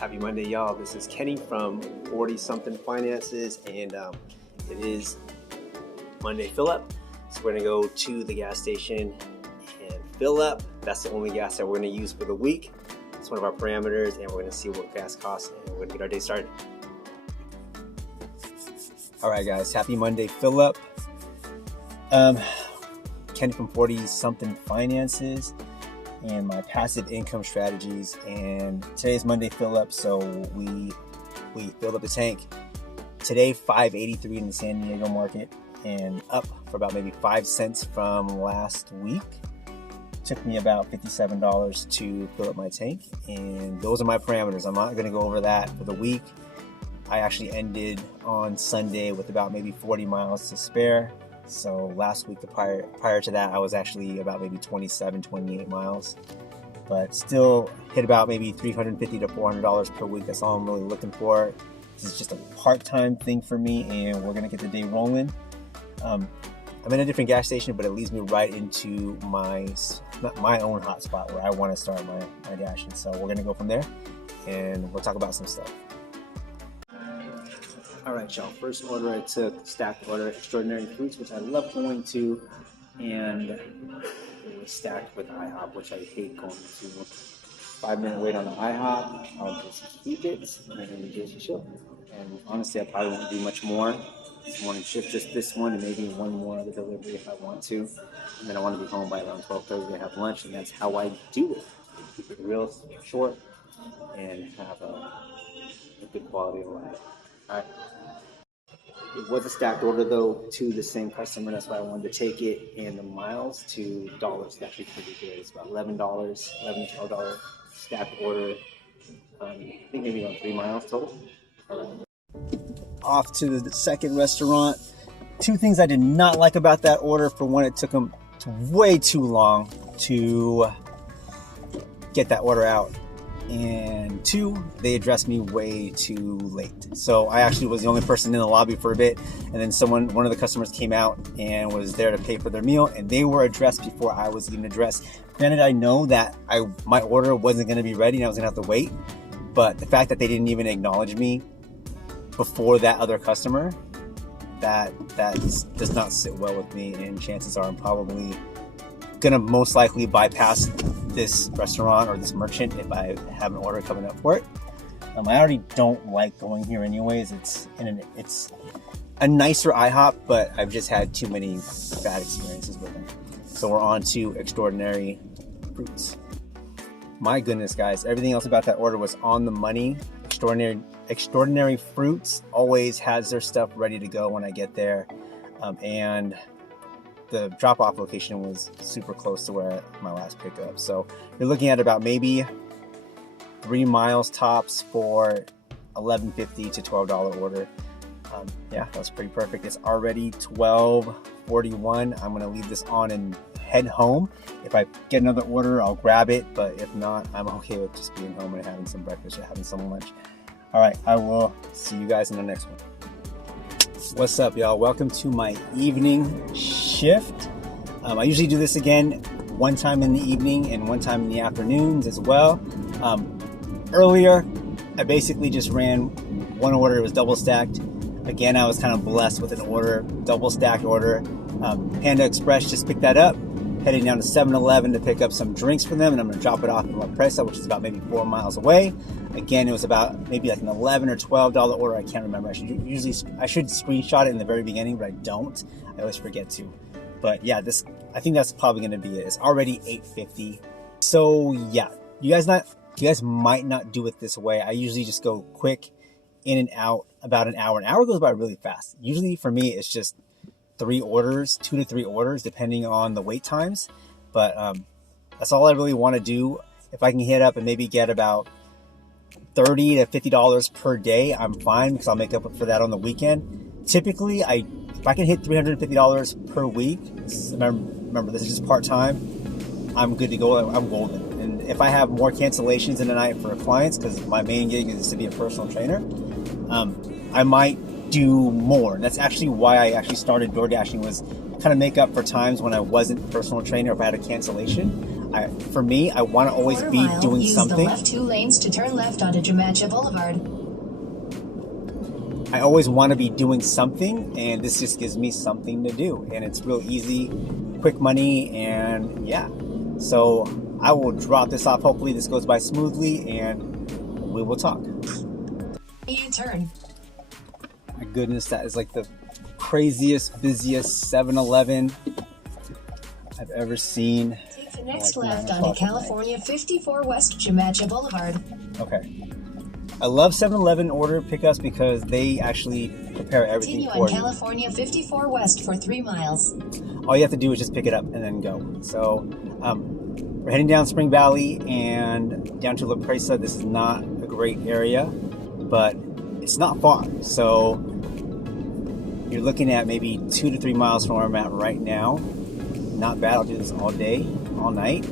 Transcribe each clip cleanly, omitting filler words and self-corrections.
Happy Monday, y'all. This is Kenny from 40 Something Finances, and it is Monday fill up. So we're gonna go to the gas station and fill up. That's the only gas that we're gonna use for the week. It's one of our parameters, and we're gonna see what gas costs, and we're gonna get our day started. All right, guys. Happy Monday fill up. Kenny from 40 Something Finances and my passive income strategies, and today's Monday fill up, so we filled up the tank today, $5.83 in the San Diego market, and up for about maybe 5 cents from last week. Took me about $57 to fill up my tank, and those are my parameters. I'm not going to go over that for the week. I actually ended on Sunday with about maybe 40 miles to spare. So last week, prior to that, I was actually about maybe 27, 28 miles, but still hit about maybe $350 to $400 per week. That's all I'm really looking for. This is just a part-time thing for me, and we're gonna get the day rolling. I'm in a different gas station, but it leads me right into my own hotspot where I want to start my dashing. So we're gonna go from there, and we'll talk about some stuff. All right, y'all. First order I took, stacked order, Extraordinary Fruits, which I love going to, and it was stacked with IHOP, which I hate going to. 5-minute wait on the IHOP. I'll just keep it and just chill. And honestly, I probably won't do much more this morning shift, just this one, and maybe one more other delivery if I want to. And then I want to be home by around 12:30 to have lunch, and that's how I do it. Keep it real short and have a good quality of life. All right. It was a stacked order though to the same customer. That's why I wanted to take it, and the miles to dollars is actually pretty good. It's about $11, $11 to $12 stacked order. I think maybe around 3 miles total. Off to the second restaurant. Two things I did not like about that order. For one, it took them way too long to get that order out. And two, they addressed me way too late. So I actually was the only person in the lobby for a bit, and then one of the customers came out and was there to pay for their meal, and they were addressed before I was even addressed. Granted, I know that my order wasn't going to be ready and I was going to have to wait, but the fact that they didn't even acknowledge me before that other customer, that does not sit well with me, and chances are I'm probably going to most likely bypass this restaurant or this merchant if I have an order coming up for it. I already don't like going here anyways. It's a nicer IHOP, but I've just had too many bad experiences with them. So we're on to Extraordinary Fruits. My goodness, guys, everything else about that order was on the money. Extraordinary Fruits always has their stuff ready to go when I get there, and the drop-off location was super close to where my last pickup. So you're looking at about maybe 3 miles tops for $11.50 to $12 order. Yeah, that's pretty perfect. It's already 12:41. I'm gonna leave this on and head home. If I get another order, I'll grab it, but if not, I'm okay with just being home and having some breakfast or having some lunch. All right, I will see you guys in the next one. What's up, y'all? Welcome to my evening shift. I usually do this again one time in the evening and one time in the afternoons as well. Earlier, I basically just ran one order. It was double stacked. Again, I was kind of blessed with an order, double stacked order. Panda Express just picked that up. Heading down to 7-Eleven to pick up some drinks for them, and I'm going to drop it off in La Presa, which is about maybe 4 miles away. Again, it was about maybe like an $11 or $12 order. I can't remember. I should screenshot it in the very beginning, but I don't. I always forget to. But yeah, I think that's probably going to be it. It's already $8.50. So yeah, you guys might not do it this way. I usually just go quick in and out about an hour. An hour goes by really fast. Usually for me, it's just 2 to 3 orders, depending on the wait times. But that's all I really want to do. If I can hit up and maybe get about $30 to $50 per day, I'm fine, because I'll make up for that on the weekend. Typically, if I can hit $350 per week, remember this is just part-time, I'm good to go. I'm golden. And if I have more cancellations in a night for clients, because my main gig is to be a personal trainer, I might do more. And that's actually why I actually started door dashing, was kind of make up for times when I wasn't a personal trainer. If I had a cancellation, For me, I want to always be doing something. Use the left 2 lanes to turn left onto Jamacha Boulevard. I always want to be doing something, and this just gives me something to do. And it's real easy, quick money, and yeah. So I will drop this off. Hopefully this goes by smoothly, and we will talk. U-turn. My goodness, that is like the craziest, busiest 7-Eleven I've ever seen. Take the next left onto California 54 West Jamacha Boulevard. Okay. I love 7-Eleven order pickups because they actually prepare everything Continue for on you. California 54 West for 3 miles. All you have to do is just pick it up and then go. So we're heading down Spring Valley and down to La Presa. This is not a great area, but it's not far. So you're looking at maybe 2 to 3 miles from where I'm at right now. Not bad. I'll do this all day, all night.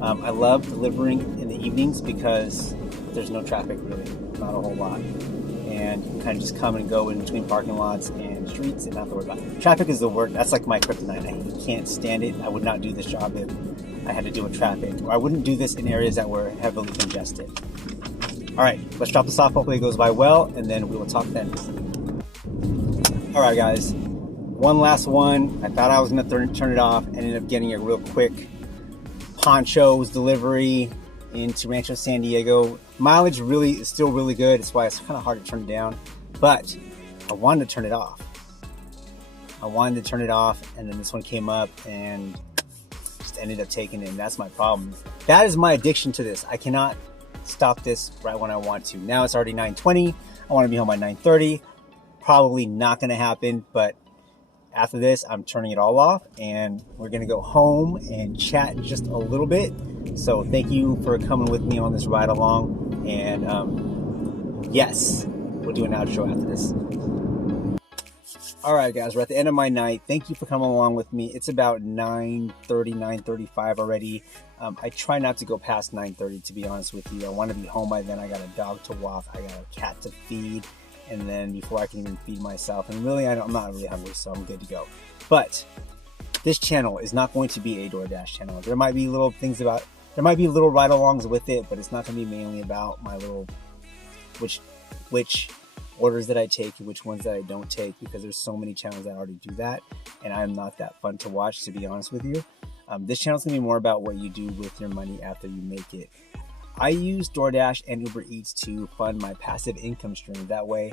I love delivering in the evenings because there's no traffic really, not a whole lot. And you can kind of just come and go in between parking lots and streets and not have to worry about it. Traffic is the worst. That's like my kryptonite. I can't stand it. I would not do this job if I had to deal with traffic. Or I wouldn't do this in areas that were heavily congested. All right, let's drop this off. Hopefully it goes by well, and then we will talk then. All right, guys. One last one. I thought I was going to turn it off. Ended up getting a real quick ponchos delivery into Rancho San Diego. Mileage really is still really good. That's why it's kind of hard to turn it down. But I wanted to turn it off. And then this one came up and just ended up taking it. And that's my problem. That is my addiction to this. I cannot stop this right when I want to. Now it's already 9:20. I want to be home by 9:30. Probably not going to happen, but after this, I'm turning it all off and we're going to go home and chat just a little bit. So thank you for coming with me on this ride along. And yes, we'll do an outro after this. All right, guys, we're at the end of my night. Thank you for coming along with me. It's about 9:30, 9:35 already. I try not to go past 9:30, to be honest with you. I want to be home by then. I got a dog to walk. I got a cat to feed. And then before I can even feed myself. And really, I'm not really hungry, so I'm good to go. But this channel is not going to be a DoorDash channel. There might be little things about, there might be little ride-alongs with it, but it's not going to be mainly about my little, which orders that I take and which ones that I don't take, because there's so many channels that already do that. And I'm not that fun to watch, to be honest with you. This channel is going to be more about what you do with your money after you make it. I use DoorDash and UberEATS to fund my passive income stream. That way,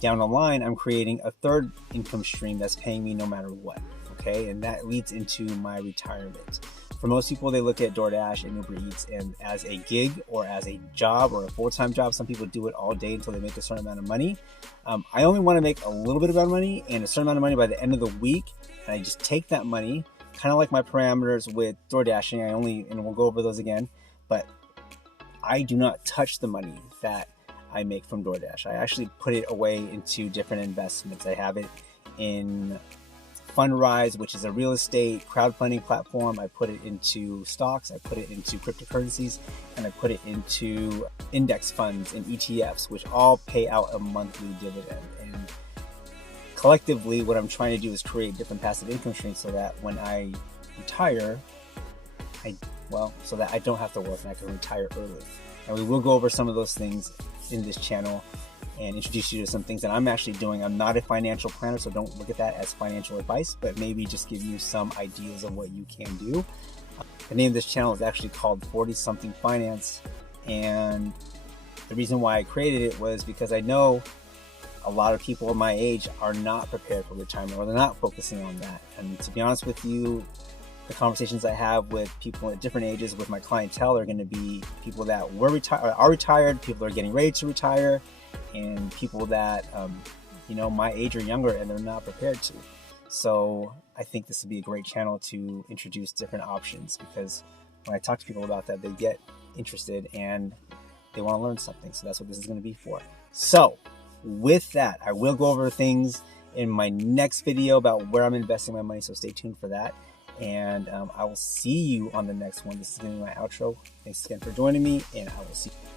down the line, I'm creating a third income stream that's paying me no matter what, okay? And that leads into my retirement. For most people, they look at DoorDash and UberEATS and as a gig or as a job or a full-time job. Some people do it all day until they make a certain amount of money. I only want to make a little bit of money and a certain amount of money by the end of the week. And I just take that money, kind of like my parameters with DoorDashing. And we'll go over those again, but I do not touch the money that I make from DoorDash. I actually put it away into different investments. I have it in Fundrise, which is a real estate crowdfunding platform. I put it into stocks, I put it into cryptocurrencies, and I put it into index funds and ETFs, which all pay out a monthly dividend. And collectively, what I'm trying to do is create different passive income streams so that when I retire, so that I don't have to work and I can retire early. And we will go over some of those things in this channel and introduce you to some things that I'm actually doing. I'm not a financial planner, so don't look at that as financial advice, but maybe just give you some ideas of what you can do. The name of this channel is actually called 40 Something Finance. And the reason why I created it was because I know a lot of people my age are not prepared for retirement, or they're not focusing on that. And to be honest with you, the conversations I have with people at different ages with my clientele are going to be people that are retired, people that are getting ready to retire, and people that, my age or younger, and they're not prepared to. So I think this would be a great channel to introduce different options, because when I talk to people about that, they get interested and they want to learn something. So that's what this is going to be for. So with that, I will go over things in my next video about where I'm investing my money. So stay tuned for that. And I will see you on the next one. This is going to be my outro. Thanks again for joining me, and I will see you.